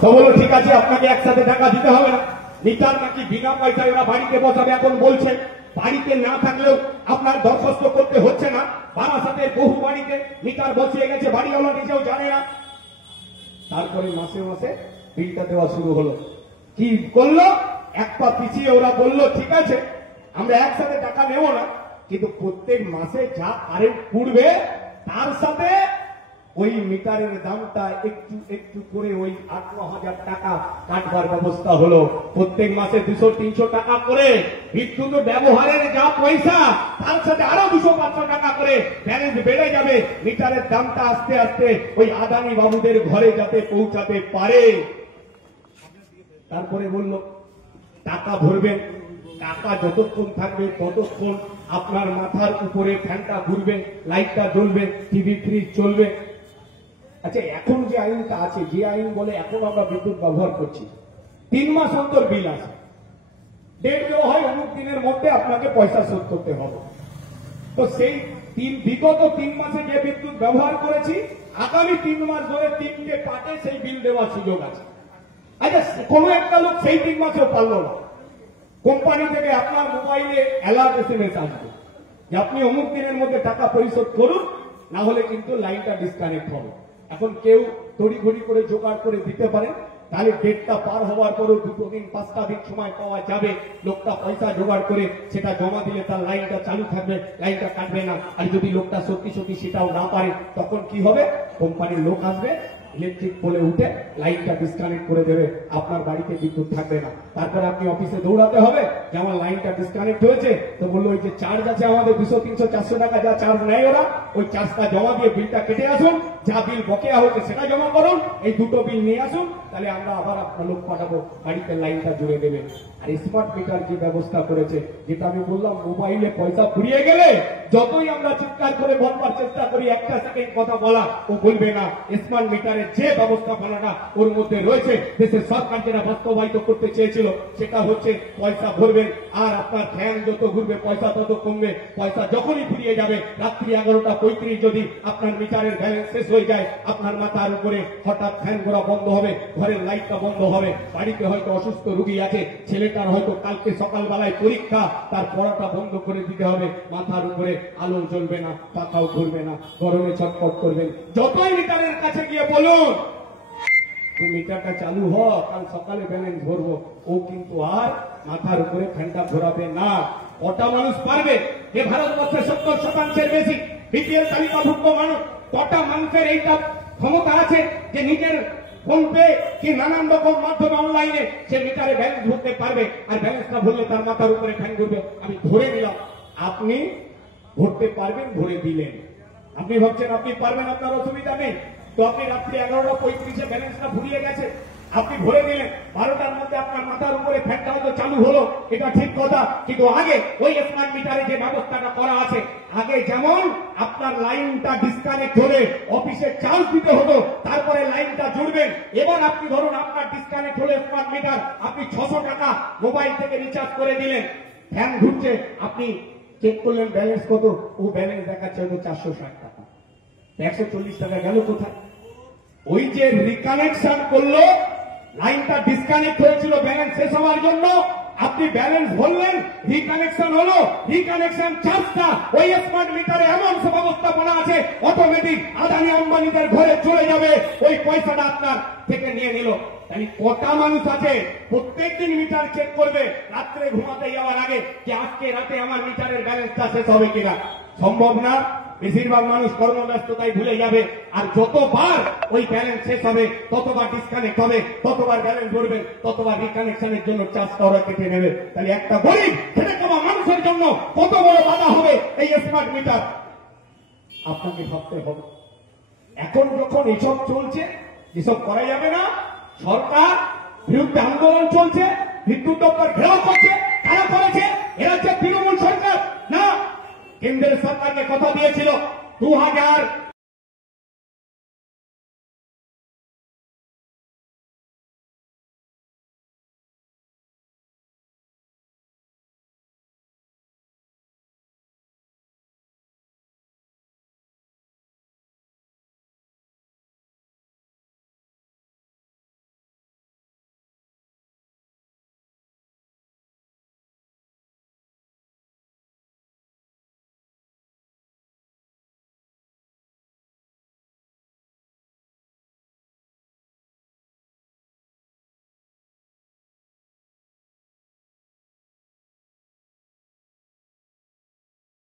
তো বললো ঠিক আছে আপনাকে একসাথে টাকা দিতে হবে না, মিটার নাকি বিনা পয়সায় ওরা বাড়িতে বসাবে। এখন বলছে বাড়িতে না থাকলেও আপনার দরখাস্ত করতে হচ্ছে না। বারাসাতের বহু বাড়িতে মিটার বসিয়ে গেছে, বাড়িওয়ালা নিজেও জানে না। তারপরে মাসে মাসে বিলটা দেওয়া শুরু হলো। কি করলো, এক পা পিছিয়ে ওরা বললো ঠিক আছে আমরা একসাথে টাকা নেব না, কিন্তু প্রত্যেক মাসে যা কারেন্ট পুড়বে তার সাথে ওই মিটারের দামটা একটু একটু করে ওই 8-9 হাজার টাকা কাটবার ব্যবস্থা হলো। প্রত্যেক মাসে 200-300 টাকা করে বিদ্যুৎ ব্যবহারের যা পয়সা তার সাথে আরো 200-500 টাকা করে ব্যালেন্স বেড়ে যাবে। মিটারের দামটা আস্তে আস্তে ওই আদানি বাবুদের ঘরে যাতে পৌঁছাতে পারে। তারপরে বলল টাকা ভরবেন, টাকা যতক্ষণ থাকবে ততক্ষণ আপনার মাথার উপরে ফ্যানটা ঘুরবে, লাইটটা জ্বলবে, টিভি ফ্রিজ চলবে। আচ্ছা এখন যে আইনটা আছে, যে আইন বলে এখন আমরা বিদ্যুৎ ব্যবহার করছি 3 মাস অন্তর বিল আসে, ডেট দেওয়া হয় অমুক দিনের মধ্যে আপনাকে পয়সা শোধ করতে হবে। তো সেই বিগত 3 মাসে যে বিদ্যুৎ ব্যবহার করেছি আগামী 3 মাস ধরে 3টে পার্টে সেই বিল দেওয়ার সুযোগ আছে। আচ্ছা কোন একটা লোক সেই 3 মাসেও পারল না, কোম্পানি থেকে আপনার মোবাইলে অ্যালার্ট এসএমএস আসবে যে আপনি অমুক দিনের মধ্যে টাকা পরিশোধ করুন, না হলে কিন্তু লাইনটা ডিসকানেক্ট হবে। এখন কেউ তড়িঘড়ি করে জোগাড় করে দিতে পারে, তাহলে ডেটটা পার হওয়ার পরও 2 দিন 5টা দিন সময় পাওয়া যাবে। লোকটা পয়সা জোগাড় করে সেটা জমা দিলে তার লাইনটা চালু থাকবে, লাইনটা কাটবে না। আর যদি লোকটা সত্যি সত্যি সেটাও না পারে তখন কি হবে, কোম্পানির লোক আসবে, ইলেকট্রিক পোলে উঠে লাইনটা ডিসকানেক্ট করে দেবে, আপনার বাড়িতে বিদ্যুৎ থাকবে না। তারপরে আপনি অফিসে দৌড়াতে হবে যে আমার লাইনটা ডিসকানেক্ট হয়েছে, তো বললো ওই যে চার্জ আছে আমাদের 200-300-400 টাকা যা চার্জ নেয় ওরা, ওই চার্জটা জমা দিয়ে বিলটা কেটে আসুন, যা বিল বকেয়া হচ্ছে সেটা জমা করুন, এই 2টো বিল নিয়ে আসুন, তাহলে আমরা আবার আপনার লোক পাঠাবো, বাড়িতে লাইনটা জুড়ে দেবে। আর স্মার্ট মিটার যে ব্যবস্থা করেছে, যেটা আমি বললাম মোবাইলে পয়সা ফুরিয়ে গেলে যতই আমরা চিৎকার করে বলবার চেষ্টা করি, একটা সেকেন্ড কথা বলা ও বলবে না। স্মার্ট মিটারের যে ব্যবস্থাপনাটা ওর মধ্যে রয়েছে, দেশের সরকার যেটা বাস্তবায়িত করতে চেয়েছিল, সেটা হচ্ছে পয়সা ভরবেন আর আপনার ফ্যান যত ঘুরবে পয়সা তত কমবে। পয়সা যখনই ফুরিয়ে যাবে, রাত্রি 11টা 35 যদি আপনার মিটারের ব্যালেন্স শেষ হয়ে যায়, আপনার মাথার উপরে হঠাৎ ফ্যান ঘোরা বন্ধ হবে, ঘরের লাইটটা বন্ধ হবে, বাড়িতে হয়তো অসুস্থ রোগী আছে, ছেলেটার হয়তো কালকে সকালবেলায় পরীক্ষা, তার পড়াটা বন্ধ করে দিতে হবে, মাথার উপরে আলো জ্বলবে না, পাখাও ঘুরবে না, গরমে ছটফট করবেন। যতই মিটারের কাছে গিয়ে বলুন মিটারটা চালু হ, কাল সকালে ব্যালেন্স ভরবো, ও কিন্তু আর মাথার উপরে ফ্যানটা ঘোরাবে না। কটা মানুষ পারবে যে ভারতবর্ষের 70% বেশি বিপিএল তালিকাভুক্ত মানুষ, কটা মানুষের এইটা ক্ষমতা আছে যে নিজের ফোনপে কি নানান রকম মাধ্যমে অনলাইনে সে মিটারে ব্যালেন্স ভরতে পারবে? আর ব্যালেন্সটা ভরলে তার মাথার উপরে ফ্যান ঘুরবে। আমি ধরে নিলাম আপনি ভরতে পারবেন, ভরে দিলেন। আপনি ভাবছেন আপনি পারবেন, আপনার অসুবিধা নেই, তো আপনি রাত্রি 11টা 35 ব্যালেন্সটা ফুরিয়ে গেছে, আপনি ভরে দিলেন, 12টার মধ্যে আপনার মাথার উপরে ফ্যানটা হয়তো চালু হলো, এটা ঠিক কথা। কিন্তু আগে ওই স্মার্ট মিটারে যে ব্যবস্থাটা করা আছে, আগে যেমন আপনার লাইনটা ডিসকানেক্ট হলে অফিসে চার্জ দিতে হতো, তারপরে লাইনটা জুড়বেন। এবার আপনি ধরুন আপনার ডিসকানেক্ট হলে স্মার্ট মিটার, আপনি 600 টাকা মোবাইল থেকে রিচার্জ করে দিলেন, ফ্যান ঘুরছে, আপনি চেক করলেন ব্যালেন্স কত, ও ব্যালেন্স দেখাচ্ছে হয়তো 460 টাকা, 140 টাকা গেল কোথায়? ওই যে রিকানেকশন করলো, লাইনটা ডিসকানেক্ট হয়েছিল ব্যালেন্স শেষ হওয়ার জন্য, আপনি ব্যালেন্স ভরলেন, রিকানেকশন হলো, রিকানেকশন চার্জটা ওই স্মার্ট মিটারে এমন ব্যবস্থাপনা আছে অটোমেটিক আদানি আম্বানিদের ঘরে চলে যাবে, ওই পয়সাটা আপনার থেকে নিয়ে নিল। তাই কটা মানুষ আছে প্রত্যেকদিন মিটার চেক করবে রাত্রে ঘুমাতে যাওয়ার আগে যে আজকে রাতে আমার মিটারের ব্যালেন্সটা শেষ হবে কিনা? সম্ভব না। বেশিরভাগ মানুষ কর্মব্যস্ততায় ভুলে যাবে, আর যতবার ওই ব্যালেন্স শেষ হবে ততবার ডিসকানেক্ট হবে, ততবার ব্যালেন্স ভরবেন, ততবার রিকানেকশনের জন্য চার্জটা ওরা কেটে নেবে। তাহলে একটা গরিব খেটে খাওয়া মানুষের জন্য কত বড় বাধা হবে এই স্মার্ট মিটার, আপনাকে ভাবতে হবে। এখন যখন এসব চলছে, এসব করা যাবে না, সরকার বিরুদ্ধে আন্দোলন চলছে, বিদ্যুৎ দপ্তর ঘেরাও করছে, কারা করেছে? এরা হচ্ছে তৃণমূল সরকার না। কেন্দ্রের সরকারকে কথা দিয়েছিল 2000